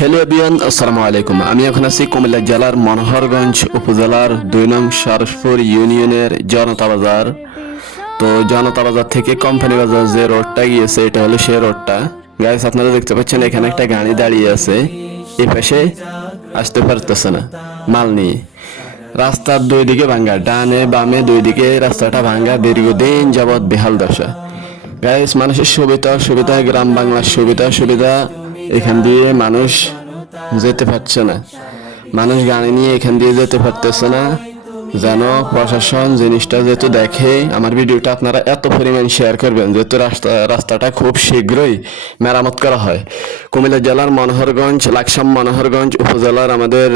Hello everyone, আসসালামু আলাইকুম। আমি এখন আছি কুমিল্লা জেলার মনোহরগঞ্জ উপজেলার 2 নং সারসপুর ইউনিয়নের জনতা বাজার। তো জনতা বাজার থেকে কোম্পানি বাজার যে রোডটা গিয়েছে এটা হলো সে রোডটা। গাইস, আপনারা দেখতে পাচ্ছেন এখানে একটা গাড়ি দাঁড়িয়ে আছে, এই পাশে আসতে পারতেছে না মাল নিয়ে। রাস্তার দুই দিকে ভাঙ্গা, ডানে বামে দুই দিকে রাস্তাটা ভাঙ্গা, দীর্ঘদিন যাবৎ বেহাল দশা। গাইস, মানুষের সুবিধা, গ্রাম বাংলার সুবিধা এখান দিয়ে মানুষ যেতে পারছে না। মানুষ গাড়ি নিয়ে এখান দিয়ে যেতে পারতেছে না। যেন প্রশাসন জিনিসটা যেহেতু দেখে, আমার ভিডিওটা আপনারা এত পরিমাণ শেয়ার করবেন যেহেতু রাস্তাটা খুব শীঘ্রই মেরামত করা হয়। কুমিল্লা জেলার মনোহরগঞ্জ, লাকসাম মনোহরগঞ্জ উপজেলার আমাদের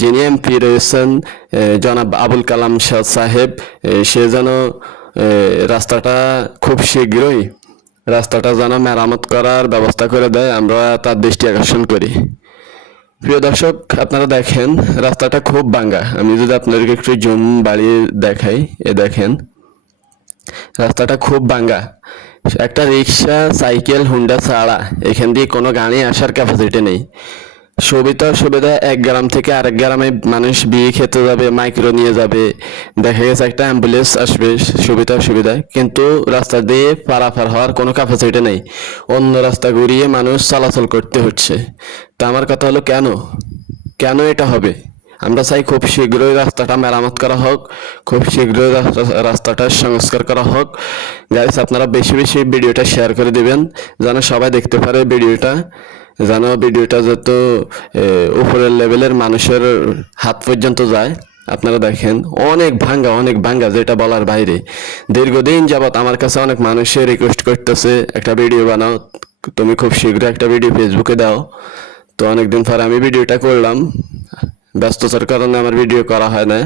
যিনি এমপি রয়েছেন জনাব আবুল কালাম সাহেব, সে যেন রাস্তাটা খুব শীঘ্রই রাস্তাটা যেন মেরামত করার ব্যবস্থা করে দেয়, আমরা তার দৃষ্টি আকর্ষণ করি। প্রিয় দর্শক, আপনারা দেখেন রাস্তাটা খুব ভাঙ্গা। আমি যদি আপনাদেরকে একটু জুম বাড়িয়ে দেখাই, দেখেন রাস্তাটা খুব ভাঙ্গা। একটা রিক্সা, সাইকেল, হুন্ডা ছাড়া এখান দিয়ে কোনো গাড়ি আসার ক্যাপাসিটি নেই। সুবিধা, এক গ্রাম থেকে আরেক গ্রামে মানুষ বিয়ে খেতে যাবে, মাইক্রো নিয়ে যাবে, দেখা গেছে একটা অ্যাম্বুলেন্স আসবে, সুবিধা, কিন্তু রাস্তা দিয়ে পারাপার হওয়ার কোনো ক্যাপাসিটি নেই। অন্য রাস্তা ঘুরিয়ে মানুষ চলাচল করতে হচ্ছে। তো আমার কথা হলো, কেন এটা হবে? আমরা চাই খুব শীঘ্রই রাস্তাটা মেরামত করা হোক, খুব শীঘ্রই রাস্তাটার সংস্কার করা হোক। গাইস, আপনারা বেশি ভিডিওটা শেয়ার করে দিবেন যেন সবাই দেখতে পারে ভিডিওটা, যেন ভিডিওটা যত উপরের লেভেলের মানুষের হাত পর্যন্ত যায়। আপনারা দেখেন অনেক ভাঙ্গা, যেটা বলার বাইরে। দীর্ঘদিন যাবৎ আমার কাছে অনেক মানুষের রিকোয়েস্ট করতেছে একটা ভিডিও বানাও, তুমি খুব শীঘ্র একটা ভিডিও ফেসবুকে দাও। তো অনেকদিন পর আমি ভিডিওটা করলাম, ব্যস্ততার কারণে আমার ভিডিও করা হয় না।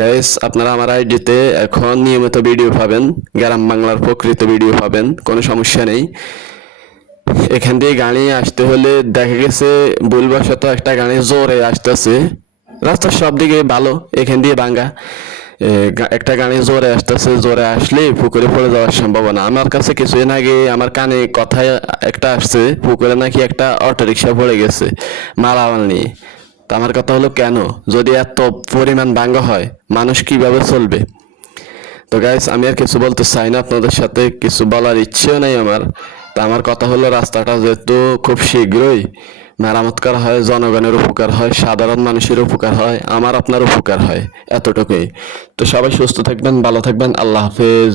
গাইস, আপনারা আমার আইডিতে এখন নিয়মিত ভিডিও পাবেন, গ্রাম বাংলার প্রকৃত ভিডিও পাবেন, কোনো সমস্যা নেই। এখান দিয়ে গাড়ি আসতে হলে দেখা গেছে ভুলবশত একটা গাড়ি জোরে আসতেছে, রাস্তার সব দিকে ভালো, এখান দিয়ে ভাঙ্গা, একটা গাড়ি জোরে আসতেছে, জোরে আসলে পুকুরে পড়ে যাওয়ার সম্ভাবনা। আমার কাছে কিছুদিন আগে আমার কানে কথায় একটা আসছে, পুকুরে নাকি একটা অটোরিকশা পড়ে গেছে মালামাল নিয়ে। তা আমার কথা হলো, কেন? যদি এত পরিমাণ ভাঙ্গা হয় মানুষ কিভাবে চলবে? তো গাইস, আমি আর কিছু বলতে চাই না, আপনাদের সাথে কিছু বলার ইচ্ছেও নেই আমার। তা আমার কথা হলো, রাস্তাটা যেহেতু খুব শীঘ্রই মেরামত করা হয়, জনগণের উপকার হয়, সাধারণ মানুষের উপকার হয়, আমার আপনার উপকার হয়, এতটুকুই। তো সবাই সুস্থ থাকবেন, ভালো থাকবেন, আল্লাহ হাফেজ।